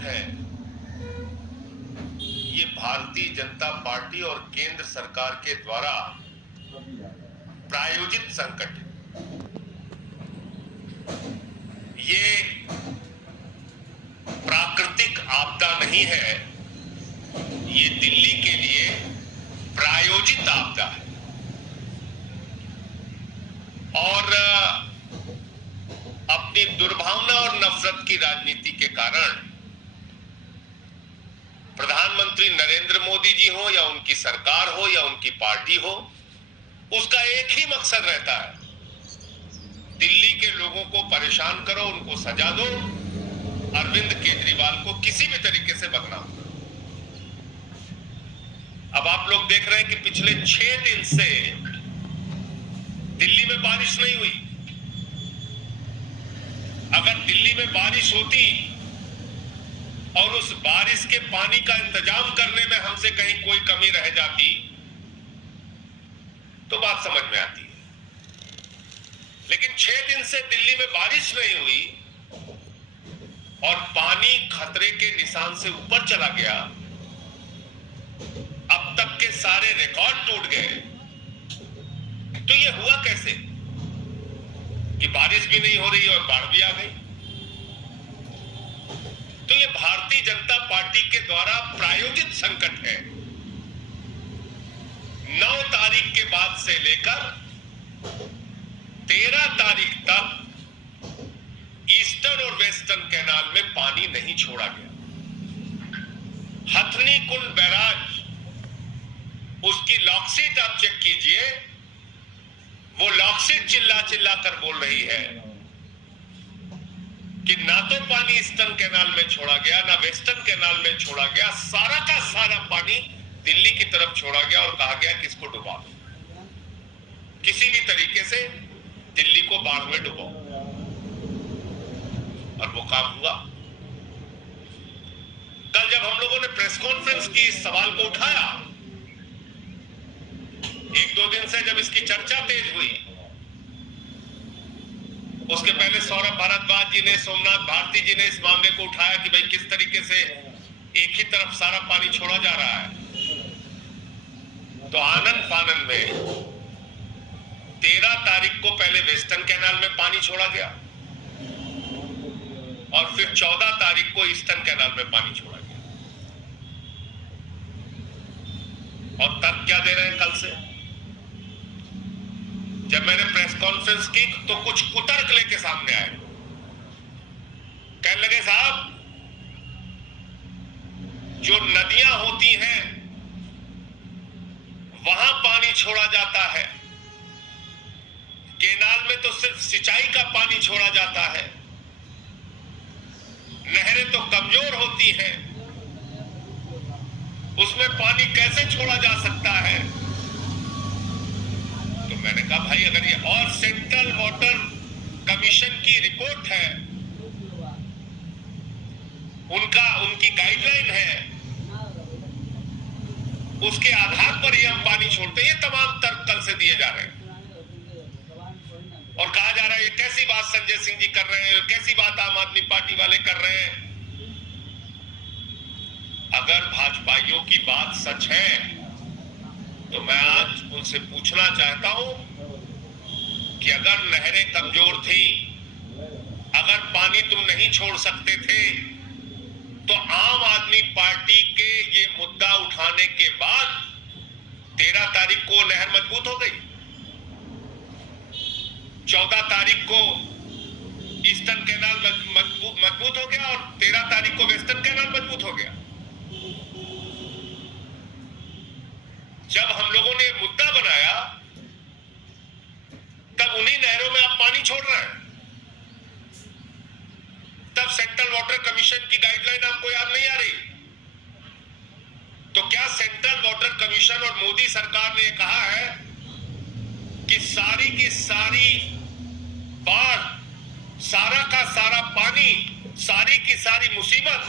है ये भारतीय जनता पार्टी और केंद्र सरकार के द्वारा प्रायोजित संकट है। ये प्राकृतिक आपदा नहीं है, ये दिल्ली के लिए प्रायोजित आपदा है। और अपनी दुर्भावना और नफरत की राजनीति के कारण प्रधानमंत्री नरेंद्र मोदी जी हो या उनकी सरकार हो या उनकी पार्टी हो, उसका एक ही मकसद रहता है, दिल्ली के लोगों को परेशान करो, उनको सजा दो, अरविंद केजरीवाल को किसी भी तरीके से बदनाम करो। अब आप लोग देख रहे हैं कि पिछले 6 दिन से दिल्ली में बारिश नहीं हुई। अगर दिल्ली में बारिश होती और उस बारिश के पानी का इंतजाम करने में हमसे कहीं कोई कमी रह जाती तो बात समझ में आती है। लेकिन 6 दिन से दिल्ली में बारिश नहीं हुई और पानी खतरे के निशान से ऊपर चला गया। अब तक के सारे रिकॉर्ड टूट गए। तो ये हुआ कैसे कि बारिश भी नहीं हो रही और बाढ़ भी आ गई? तो ये भारतीय जनता पार्टी के द्वारा प्रायोजित संकट है। 9 तारीख के बाद से लेकर 13 तारीख तक ईस्टर्न और वेस्टर्न कैनाल में पानी नहीं छोड़ा गया। हथनी कुंड बैराज, उसकी लॉकशीट आप चेक कीजिए, वो लॉकशीट चिल्ला चिल्ला कर बोल रही है कि ना तो पानी ईस्टर्न कैनाल में छोड़ा गया, ना वेस्टर्न कैनाल में छोड़ा गया, सारा का सारा पानी दिल्ली की तरफ छोड़ा गया और कहा गया कि इसको डुबा दो, किसी भी तरीके से दिल्ली को बाढ़ में डुबाओ। और वो काम हुआ। कल जब हम लोगों ने प्रेस कॉन्फ्रेंस की इस सवाल को उठाया, 1-2 दिन से जब इसकी चर्चा तेज हुई, उसके पहले सौरभ भारद्वाज जी ने, सोमनाथ भारती जी ने इस मामले को उठाया कि भाई किस तरीके से एक ही तरफ सारा पानी छोड़ा जा रहा है। तो आनंद फानन में 13 तारीख को पहले वेस्टर्न कैनाल में पानी छोड़ा गया और फिर 14 तारीख को ईस्टर्न कैनाल में पानी छोड़ा गया। और तब क्या दे रहे हैं? कल से जब मैंने प्रेस कॉन्फ्रेंस की तो कुछ कुतर्क लेके सामने आए। कहने लगे, साहब जो नदियां होती हैं वहां पानी छोड़ा जाता है, केनाल में तो सिर्फ सिंचाई का पानी छोड़ा जाता है, नहरें तो कमजोर होती हैं, उसमें पानी कैसे छोड़ा जा सकता है? तो मैंने कहा, भाई अगर ये और सेंट्रल वाटर कमीशन की रिपोर्ट है, उनकी गाइडलाइन है, उसके आधार पर ये हम पानी छोड़ते हैं। ये तमाम तर्क कल से दिए जा रहे हैं और कहा जा रहा है ये कैसी बात संजय सिंह जी कर रहे हैं, कैसी बात आम आदमी पार्टी वाले कर रहे हैं। अगर भाजपाइयों की बात सच है तो मैं आज उनसे पूछना चाहता हूं कि अगर नहरें कमजोर थी, अगर पानी तुम नहीं छोड़ सकते थे, तो आम आदमी पार्टी के ये मुद्दा उठाने के बाद 13 तारीख को नहर मजबूत हो गई, 14 तारीख को ईस्टर्न कैनाल मजबूत हो गया और 13 तारीख को वेस्टर्न कैनाल मजबूत हो गया। जब हम लोगों ने मुद्दा बनाया तब उन्हीं नहरों में आप पानी छोड़ रहे हैं। तब सेंट्रल वाटर कमीशन की गाइडलाइन आपको याद नहीं आ रही? तो क्या सेंट्रल वाटर कमीशन और मोदी सरकार ने कहा है कि सारी की सारी बाढ़, सारा का सारा पानी, सारी की सारी मुसीबत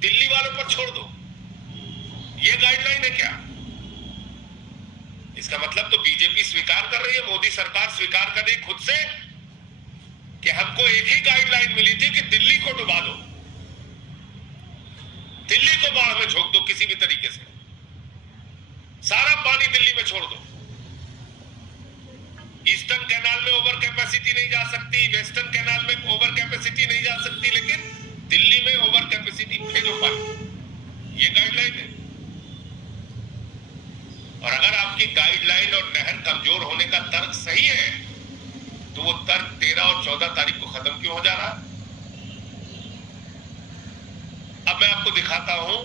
दिल्ली वालों पर छोड़ दो? ये गाइडलाइन है क्या? इसका मतलब तो बीजेपी स्वीकार कर रही है, मोदी सरकार स्वीकार कर रही खुद से कि हमको एक ही गाइडलाइन मिली थी कि दिल्ली को डुबा दो। दिल्ली को बाढ़ में झोंक दो किसी भी तरीके से, सारा पानी दिल्ली में छोड़ दो। ईस्टर्न कैनाल में ओवर कैपेसिटी नहीं जा सकती, वेस्टर्न कैनाल में ओवर कैपेसिटी नहीं जा सकती, लेकिन दिल्ली में ओवर कैपेसिटी भेजो पानी, ये गाइडलाइन है। और अगर आपकी गाइडलाइन और नहर कमजोर होने का तर्क सही है, तो वो तर्क 13 और 14 तारीख को खत्म क्यों हो जा रहा है? अब मैं आपको दिखाता हूं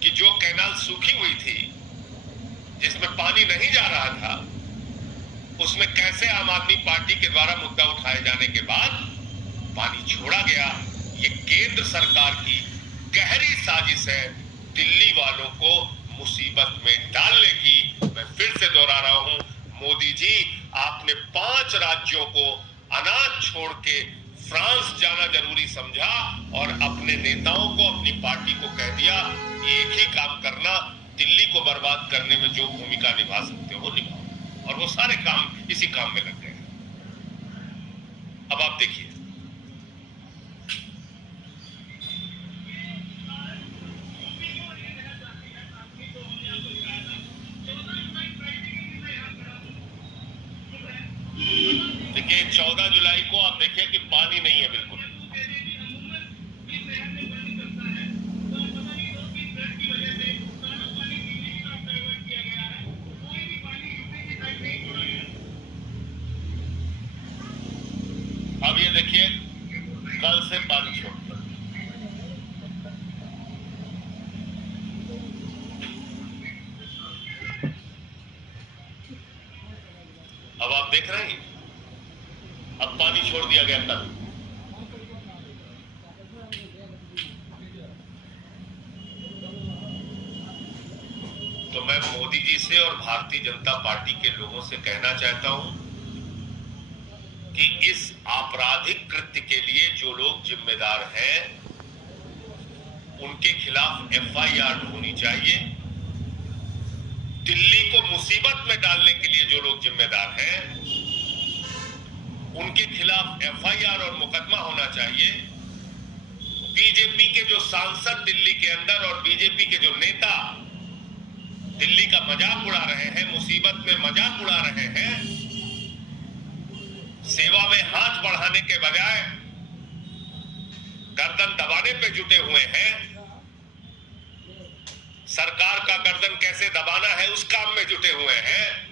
कि जो कैनाल सूखी हुई थी, जिसमें पानी नहीं जा रहा था, उसमें कैसे आम आदमी पार्टी के द्वारा मुद्दा उठाए जाने के बाद पानी छोड़ा गया। ये केंद्र सरकार की गहरी साजिश है दिल्ली वालों को मुसीबत में डालने की। मैं फिर से दोहरा रहा हूं, मोदी जी आपने 5 राज्यों को अनाज छोड़ के फ्रांस जाना जरूरी समझा और अपने नेताओं को, अपनी पार्टी को कह दिया एक ही काम करना, दिल्ली को बर्बाद करने में जो भूमिका निभा सकते हो वो निभाओ। और वो सारे काम इसी काम में लग गए। अब आप देखिए, देखिए 14 जुलाई को आप देखिए कि पानी नहीं है बिल्कुल। अब ये देखिए कल से पानी छोड़ता है। अब आप देख रहे हैं, अब पानी छोड़ दिया गया कल। तो मैं मोदी जी से और भारतीय जनता पार्टी के लोगों से कहना चाहता हूं कि इस आपराधिक कृत्य के लिए जो लोग जिम्मेदार हैं, उनके खिलाफ एफआईआर होनी चाहिए। दिल्ली को मुसीबत में डालने के लिए जो लोग जिम्मेदार हैं, उनके खिलाफ एफआईआर और मुकदमा होना चाहिए। बीजेपी के जो सांसद दिल्ली के अंदर और बीजेपी के जो नेता दिल्ली का मजाक उड़ा रहे हैं, मुसीबत में मजाक उड़ा रहे हैं, सेवा में हाथ बढ़ाने के बजाय गर्दन दबाने पे जुटे हुए हैं, सरकार का गर्दन कैसे दबाना है उस काम में जुटे हुए हैं,